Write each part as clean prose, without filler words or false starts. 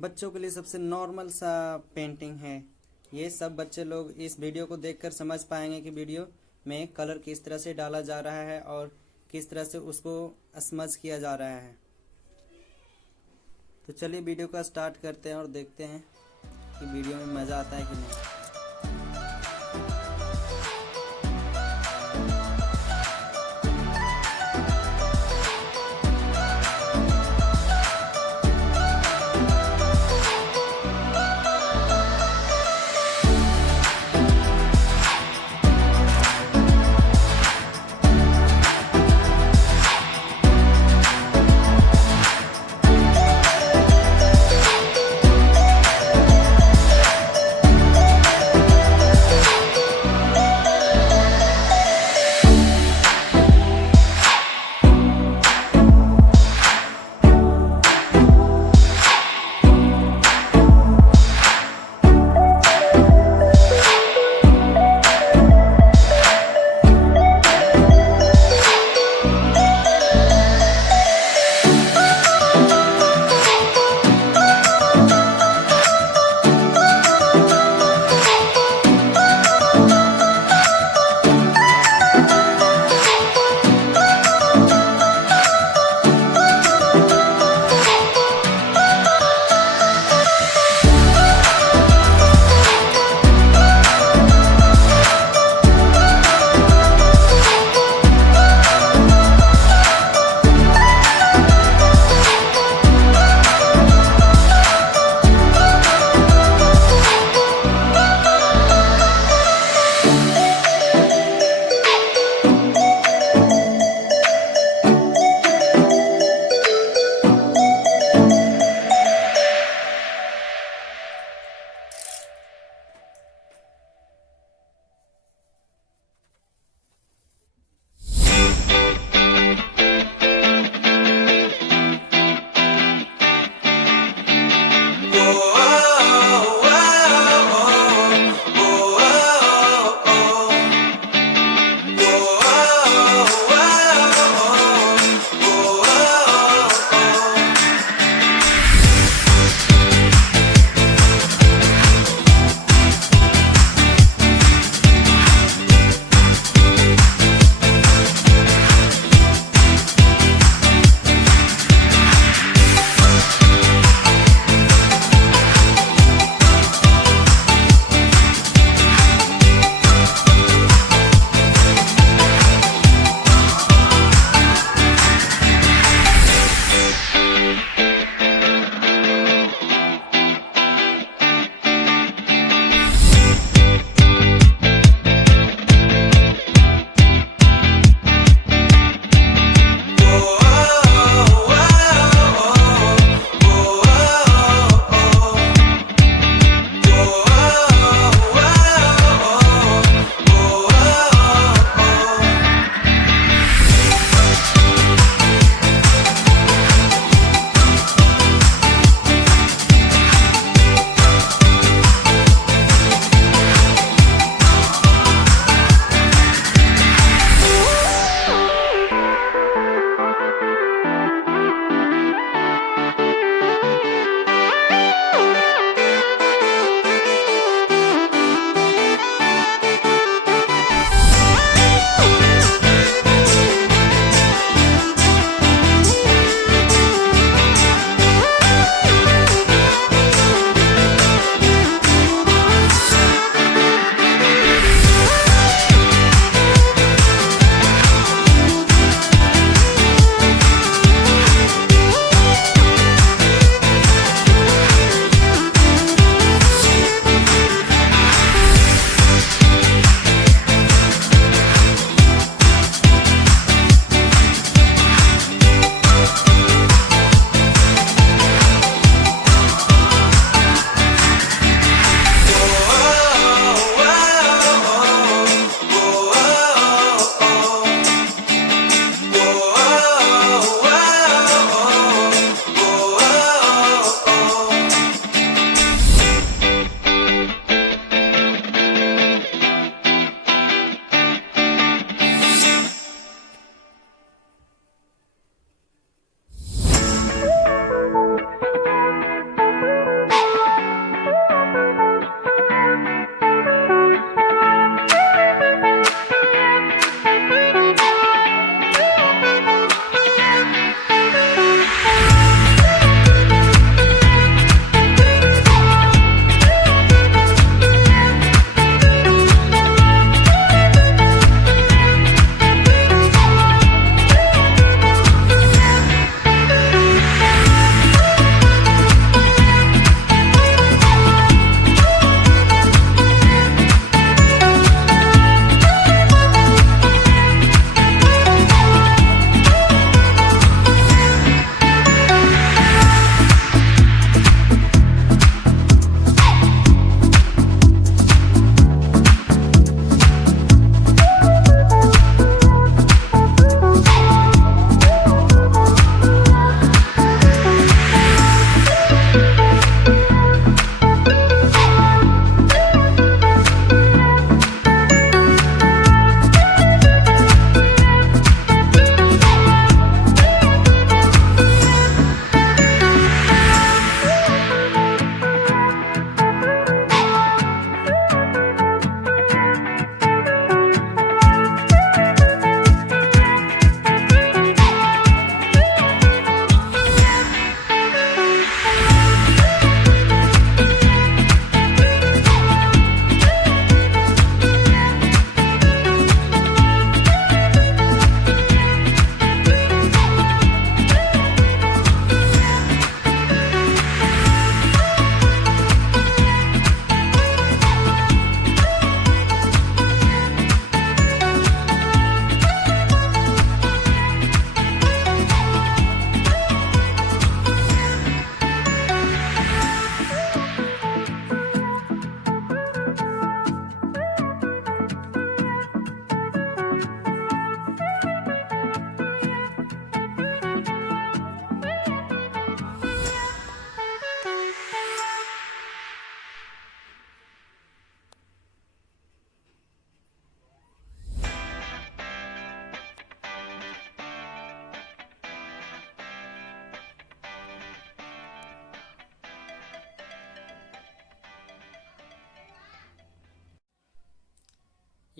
बच्चों के लिए सबसे नॉर्मल सा पेंटिंग है। ये सब बच्चे लोग इस वीडियो को देखकर समझ पाएंगे कि वीडियो में कलर किस तरह से डाला जा रहा है और किस तरह से उसको स्मज किया जा रहा है। तो चलिए वीडियो का स्टार्ट करते हैं और देखते हैं कि वीडियो में मज़ा आता है कि नहीं।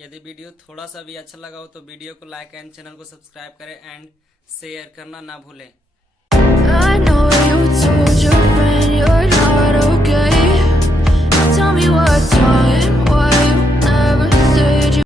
यदि वीडियो थोड़ा सा भी अच्छा लगा हो तो वीडियो को लाइक एंड चैनल को सब्सक्राइब करें एंड शेयर करना ना भूलें। I know you told your friend you're not okay. Tell me what's wrong.